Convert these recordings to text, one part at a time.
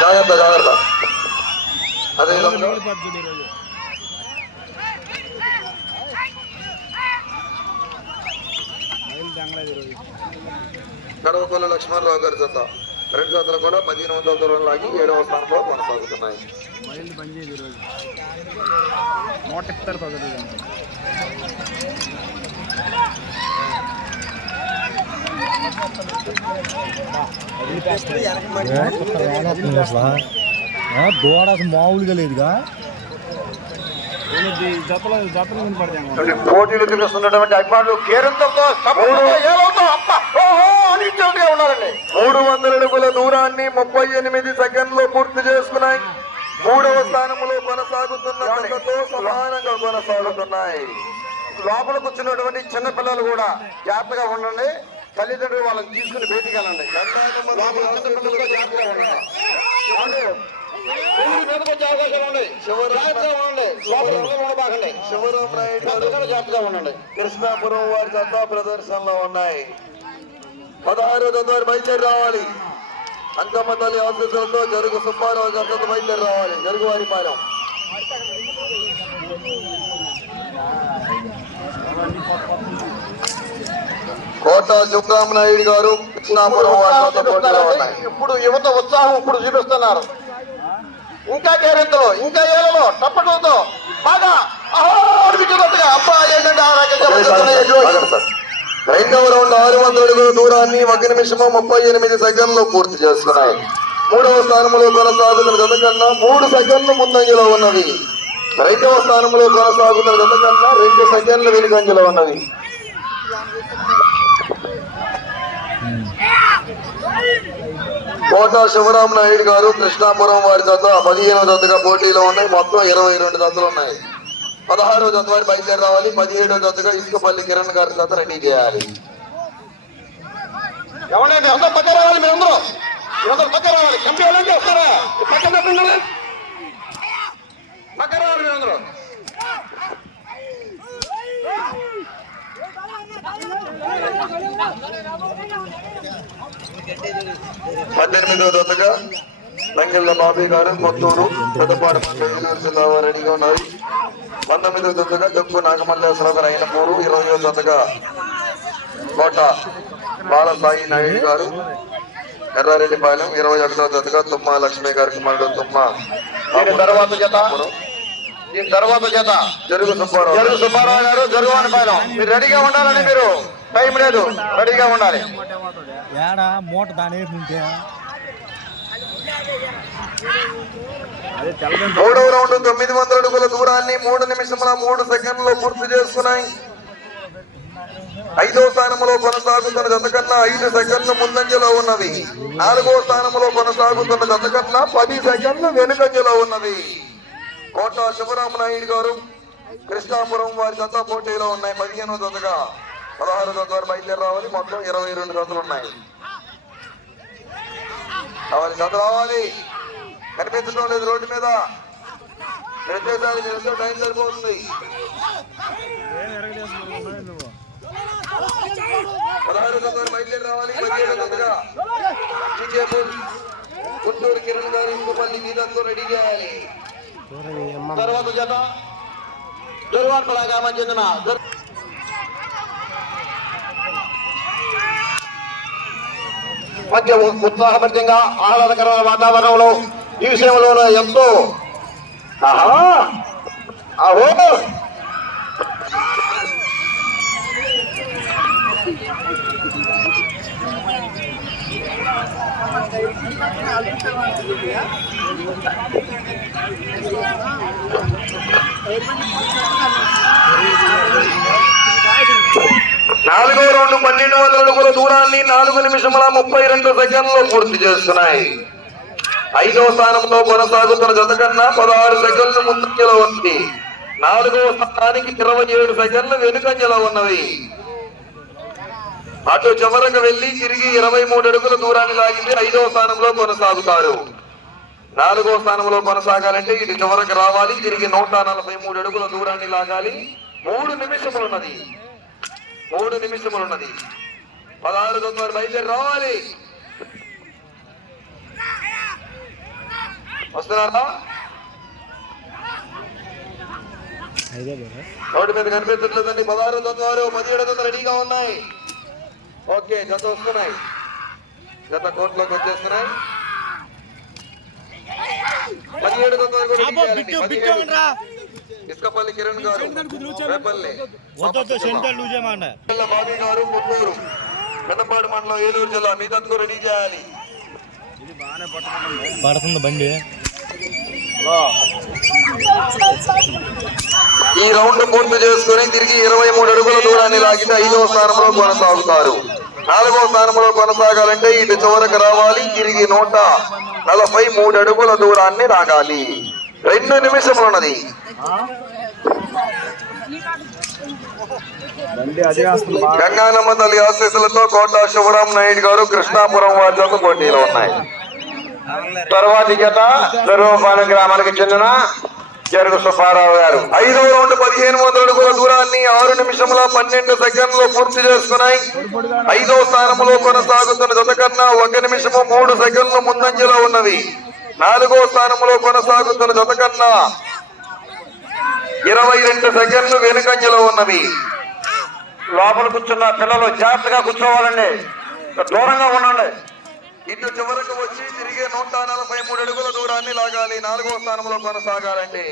జాగ్రత్త జాగ్రత్త. అదే గడవపల్లి లక్ష్మణరావు గారి జత రెండు జతలు కూడా 1500 దూరం లాగి 7వ స్థానంలో కొనసాగుతున్నాయి. దూడ మామూలుగా లేదుగా. పోటీలు తిరుగుతున్నటువంటి అభిమానులు కేరింతలతో ఉన్నారండి. 300 అడుగుల దూరాన్ని 38 సెకండ్లు పూర్తి చేసుకున్నాయి. 3వ స్థానంలో కొనసాగుతున్న జతతో సమానంగా కొనసాగుతున్నాయి. లోపల కూర్చున్నటువంటి చిన్న పిల్లలు కూడా జాగ్రత్తగా ఉండండి. తల్లిదండ్రులు వాళ్ళని తీసుకుని బయటికి వెళ్ళండి. జాగ్రత్తగా ఉండండి. కృష్ణాపురం వారి జత ప్రదర్శనలో ఉన్నాయి. 16వ జత వారు బయలుదేరి రావాలి. అంకమ్మ తల్లి ఆశీస్సులతో జరుగు సుబ్బారావు జత బయలుదేరి రావాలి. జరుగు వారి పాలెం. కోట శివరామనాయుడు గారు కృష్ణాపురం ఇప్పుడు యువత ఉత్సాహం ఇప్పుడు చూపిస్తున్నారు. ఇంకా కేరింతలు ఇంకా ఏళ్ళలో టప్పట్లతో బాగా రెండవ రౌండ్ 600 అడుగుల దూరాన్ని 1 నిమిషము 38 సెకండ్లు పూర్తి చేస్తున్నాయి. 3వ స్థానంలో కొనసాగుతున్న జత కన్నా 3 సెకండ్లు ముందంజలో ఉన్నది. 2వ స్థానంలో కొనసాగుతున్న జత కన్నా 2 సెకండ్లు వెనుకంజలో ఉన్నది. కోట శివరామనాయుడు గారు కృష్ణాపురం వారి జత 15వ జతగా పోటీలో ఉన్నాయి. మొత్తం 22 జతలు ఉన్నాయి. 16వ జత వారి బయలుదేరి రావాలి. 17వ జతగా ఇసుకపల్లి కిరణ్ గారి జత రెడీ చేయాలి. ఎవరండి అందరూ పక్క రావాలి. మీరందరూ పక్క రావాలి. కంపెనీ వాళ్ళంటే వస్తారా? పక్క రావాలి. మీరందరూ 18వ జతగా నంగిళ్ళ బాబీ గారు కొత్తూరు పెద్దపాడు జిల్లా రెడీగా ఉన్నాయి. 19వ జతగా జగ్గు నాగమల్లేశ్వరరావు గారు అయినపూరు. 20వ జతగా కోట బాలసాయి నాయుడు గారు ఎర్రారెడ్డిపాలెం. 21వ జతగా తుమ్మ లక్ష్మి గారి కుమారుడు తుమ్మ. తర్వాత జత జరుగు సుబ్బారావు గారు జరుగువానిపాలెం. మీరు రెడీగా ఉండాలని, మీరు టైం లేదు, రెడీగా ఉండాలి. మూట దాని 3వ రౌండ్ 900 అడుగుల దూరాన్ని 3 నిమిషముల 3 సెకండ్లు పూర్తి చేసుకున్నాయి. 5వ స్థానంలో కొనసాగుతున్న జత కన్నా 5 సెకండ్లు ముందంజలో ఉన్నది. 4వ స్థానంలో కొనసాగుతున్న జత కన్నా 10 సెకండ్లు వెనుకంజలో ఉన్నది. కోట శివరామనాయుడు గారు కృష్ణాపురం వారి జత పోటీలో ఉన్నాయి. 15వ జతగా 16వ జత వారు బయలుదేరి రావాలి. మొత్తం 22 జతలు ఉన్నాయి. కావాలి జత రావాలి. కనిపించడం లేదు రోడ్డు మీద. మీరు వచ్చేసారి టైం సరిపోతుంది. 16వ జత వారు బయలుదేరి రావాలి. 17వ జతగా గుంటూరు కిరణ్ గారు ఇంకొపల్లి గీతంతో రెడీ చేయాలి. తర్వాత జత జరువాన్పల గ్రామం చెందిన మధ్య ఉత్సాహభరితంగా ఆహ్లాదకరమైన వాతావరణంలో ఈ విషయంలో ఎంతో అహో 4వ రౌండ్ 1200 అడుగుల దూరాన్ని 4 నిమిషముల 32 సెకండ్లు పూర్తి చేస్తున్నాయి. 5వ స్థానంలో కొనసాగుతున్న జత కన్నా 16 సెకండ్లు ముందంజలో ఉంది. 4వ స్థానానికి 27 సెకండ్లు వెనుకంజలో ఉన్నవి. అటు చివరకు వెళ్లి తిరిగి 23 అడుగుల దూరాన్ని లాగింది 5వ స్థానంలో కొనసాగుతారు. 4వ స్థానంలో కొనసాగాలంటే ఇటు చివరకు రావాలి, తిరిగి 143 అడుగుల దూరాన్ని లాగాలి. 3 నిమిషములున్నది. 16 బయలుదేరి రావాలి. వస్తున్నారా? రోడ్డు మీద కనిపించట్లేదండి. 16 జతవారు 17 జత రెడీగా ఉన్నాయి. ఓకే, జత వస్తున్నాయి. జత కోర్టులోకి వచ్చేస్తున్నాయి. 17 జతవారు కూడా రెడీ చేయాలండి. ఇసుకపల్లి కిరణ్ గారు, రేపల్లి బాబీ గారు, పుత్తూరు పెద్దపాడు మండలం, ఏలూరు జిల్లా. మీ జతకు రెడీ చేయాలి. పడుతుంది బండి. ఈ రౌండ్ పూర్తి చేసుకుని తిరిగి 23 అడుగుల దూరాన్ని లాగితే 5వ స్థానంలో కొనసాగుతారు. 4వ స్థానంలో కొనసాగాలంటే ఇటు చివరకు రావాలి. తిరిగి 143 అడుగుల దూరాన్ని లాగాలి. 2 నిమిషములు ఉన్నది. గంగానమ్మ తల్లి ఆశీస్సులతో కోట శివరాం నాయుడు గారు కృష్ణాపురం వారి జత పోటీలో ఉన్నాయి. తర్వాతి జత దొరవపాలెం గ్రామానికి చెందిన జరుగు సుబ్బారావు గారు 5వ రౌండ్ 1500 అడుగుల దూరాన్ని 6 నిమిషముల 12 సెకండ్లు పూర్తి చేసుకున్నాయి. 5వ స్థానంలో కొనసాగుతున్న జత కన్నా 1 నిమిషము 3 సెకండ్లు ముందంజలో ఉన్నవి. 4వ స్థానంలో కొనసాగుతున్న జత కన్నా 22 సెకండ్లు వెనుకంజలో ఉన్నవి. లోపల కూర్చున్న పిల్లలు జాగ్రత్తగా కూర్చోవాలండి, దూరంగా ఉండండి. ఇటు చివరకు వచ్చి తిరిగి 143 అడుగుల దూరాన్ని లాగాలి. 4వ స్థానంలో కొనసాగాలండి.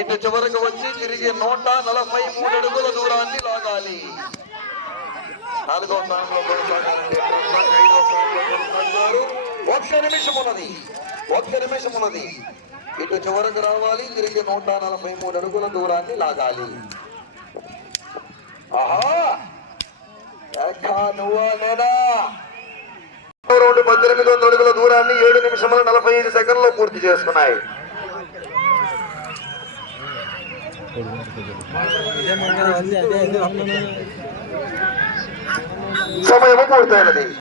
ఇటు చివరకు వచ్చి తిరిగి 143 అడుగుల దూరాన్ని లాగాలి. 4వ స్థానంలో కొనసాగాలండి. 5వ స్థానంలో కొనసాగుతారు. 1 నిమిషం ఉన్నది. 1 నిమిషం ఉన్నది. ఇటు చివరకు రావాలి. తిరిగి 143 అడుగుల దూరాన్ని లాగాలి. ఆహా, నువ్వా నేనా? 1800 అడుగుల దూరాన్ని 7 నిమిషముల 45 సెకండ్లో పూర్తి చేసుకున్నాయి. సమయము పూర్తయినది.